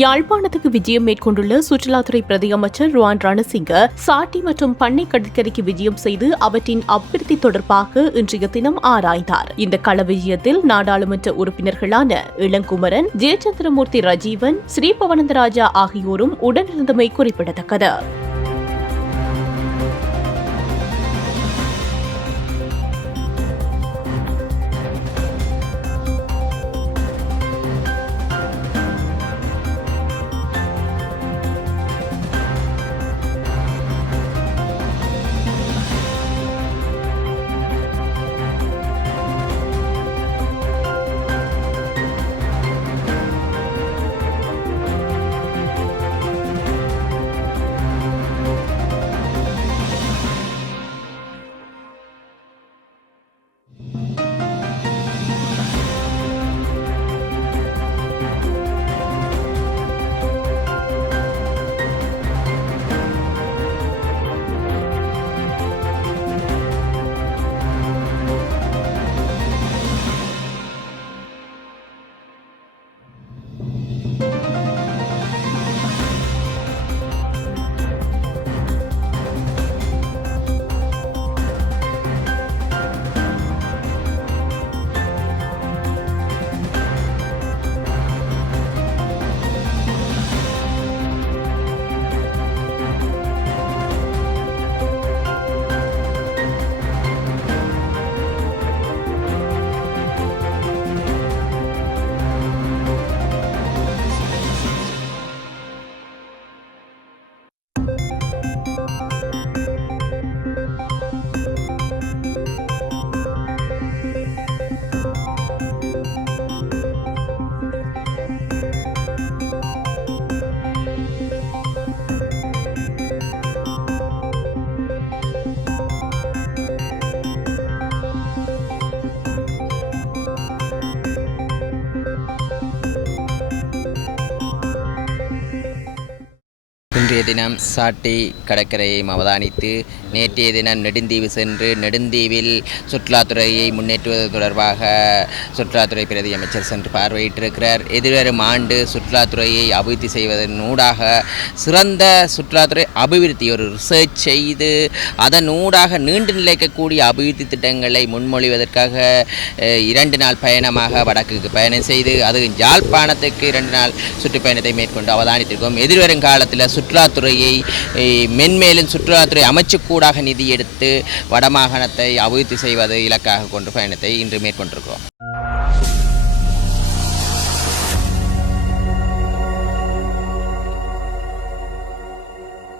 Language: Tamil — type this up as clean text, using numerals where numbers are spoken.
யாழ்ப்பாணத்துக்கு விஜயம் மேற்கொண்டுள்ள சுற்றுலாத்துறை பிரதி அமைச்சர் ருவான் ரணசிங்க சாட்டி மற்றும் பண்ணை கடற்கரைக்கு விஜயம் செய்து அவற்றின் அபிவிருத்தி தொடர்பாக இன்றைய தினம் ஆராய்ந்தார். இந்த கள விஜயத்தில் நாடாளுமன்ற உறுப்பினர்களான இளங்குமரன், ஜெயச்சந்திரமூர்த்தி, ரஜீவன், ஸ்ரீபவனந்தராஜா ஆகியோரும் உடனிருந்தமை குறிப்பிடத்தக்கது. இன்றைய தினம் சாட்டி கடற்கரையை அவதானித்து நேற்றைய தினம் நெடுந்தீவு சென்று நெடுந்தீவில் சுற்றுலாத்துறையை முன்னேற்றுவது தொடர்பாக சுற்றுலாத்துறை பிரதி அமைச்சர் சென்று பார்வையிட்டிருக்கிறார். எதிர்வரும் ஆண்டு சுற்றுலாத்துறையை அபிவிருத்தி செய்வதன் ஊடாக சிறந்த சுற்றுலாத்துறை அபிவிருத்தி ஒரு ரிசர்ச் செய்து அதன் ஊடாக நீண்டு நிலைக்கக்கூடிய அபிவிருத்தி திட்டங்களை முன்மொழிவதற்காக 2 நாள் பயணமாக வடக்குக்கு பயணம் செய்து அது யாழ்ப்பாணத்துக்கு 2 நாள் சுற்றுப்பயணத்தை மேற்கொண்டு அவதானித்திருக்கோம். எதிர்வரும் காலத்தில் சுற்றுலாத்துறையை மென்மேலும் சுற்றுலாத்துறை அமைச்சுக்கூடாக நிதி எடுத்து வடமாகாணத்தை அபிவிருத்தி செய்வது இலக்காக கொண்டு பயணத்தை இன்று மேற்கொண்டிருக்கிறோம்.